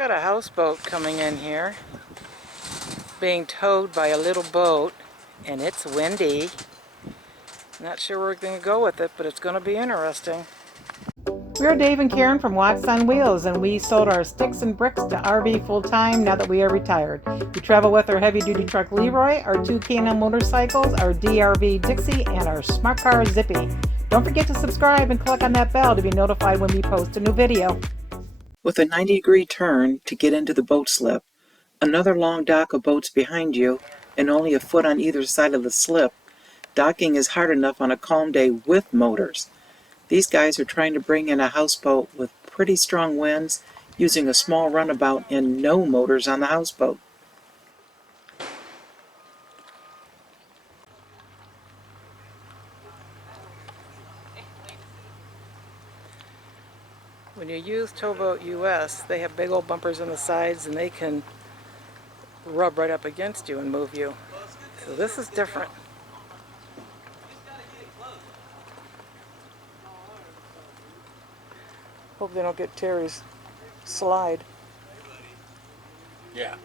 Got a houseboat coming in here, being towed by a little boat, and it's windy. Not sure where we're going to go with it, but it's going to be interesting. We're Dave and Karen from Wax on Wheels, and we sold our sticks and bricks to RV full-time now that we are retired. We travel with our heavy-duty truck Leroy, our 2 K&N motorcycles, our DRV Dixie, and our smart car Zippy. Don't forget to subscribe and click on that bell to be notified when we post a new video. With a 90-degree turn to get into the boat slip, another long dock of boats behind you, and only a foot on either side of the slip, docking is hard enough on a calm day with motors. These guys are trying to bring in a houseboat with pretty strong winds, using a small runabout and no motors on the houseboat. When you use Towboat US, they have big old bumpers on the sides and they can rub right up against you and move you. So this is different. Hope they don't get Terry's slide. Yeah.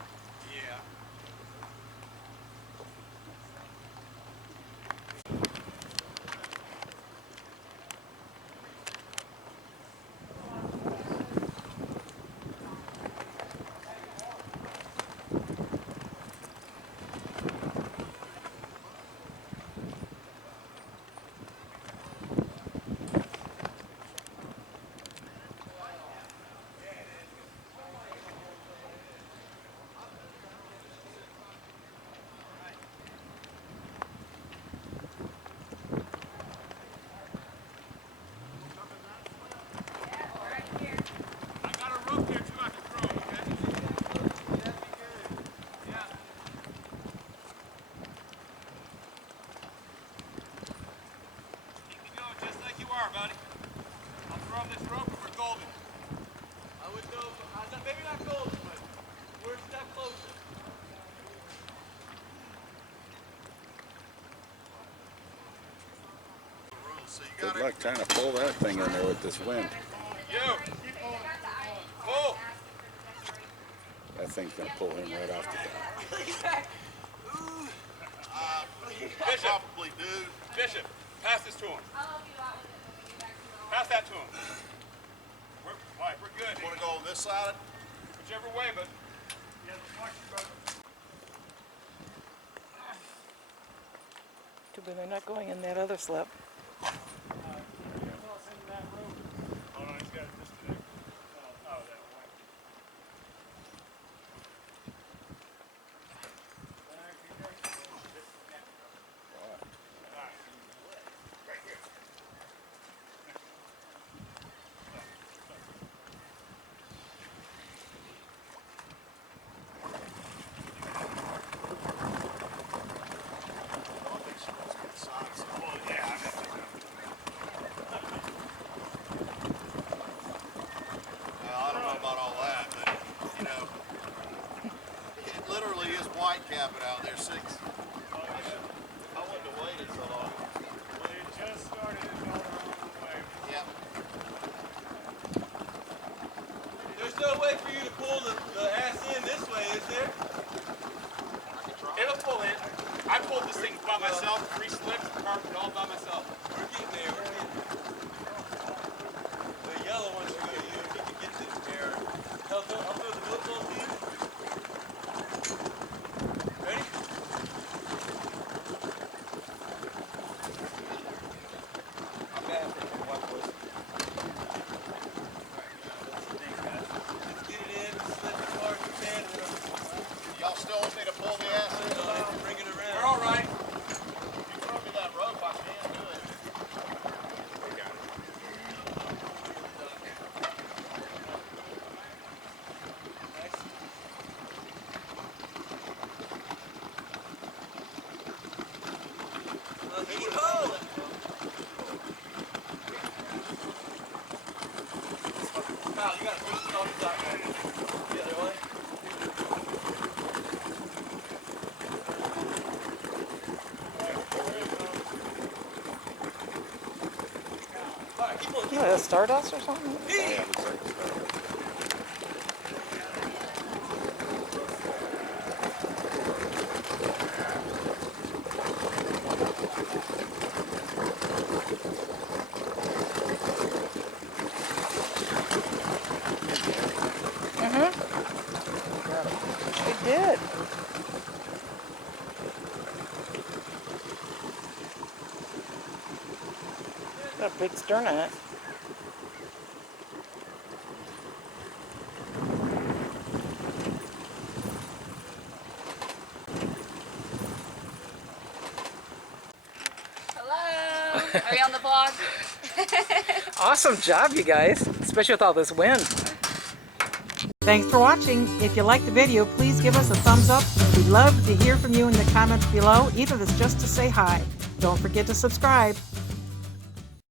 Buddy. I'll throw on this rope and we're golden. I would go, maybe not golden, but we're a step closer. Good luck trying to pull that thing in there with this wind. You! Pull! That thing's going to pull him right off the dock. Bishop! Probably do. Bishop, pass this to him. Pass that to him. All right, we're good. Want to go on this side? Whichever way, but... Yeah, watch your boat. Too bad they're not going in that other slip. Capping out there, 6. I wouldn't have waited so long. Well, it just started and all the way. Yep. There's no way for you to pull the ass in this way, is there? It'll pull in. I pulled this thing by myself, 3 slips, carved it all by myself. We're getting there, we're getting there. The yellow one should go to you if you can get to the air. I'll throw the blue ball to you. Ready? Y'all still want me to pull the ass in? Bring it around. We're all right. You throw me that rope, I can do it. We got it. Kyle, you got to push this on the side. The other way. Yeah, Stardust or something? Yeah, it looks like did. Got a big stern on it. Hello! Are you on the vlog? Awesome job, you guys, especially with all this wind. Thanks for watching. If you liked the video, please give us a thumbs up. We'd love to hear from you in the comments below, even if it's just to say hi. Don't forget to subscribe.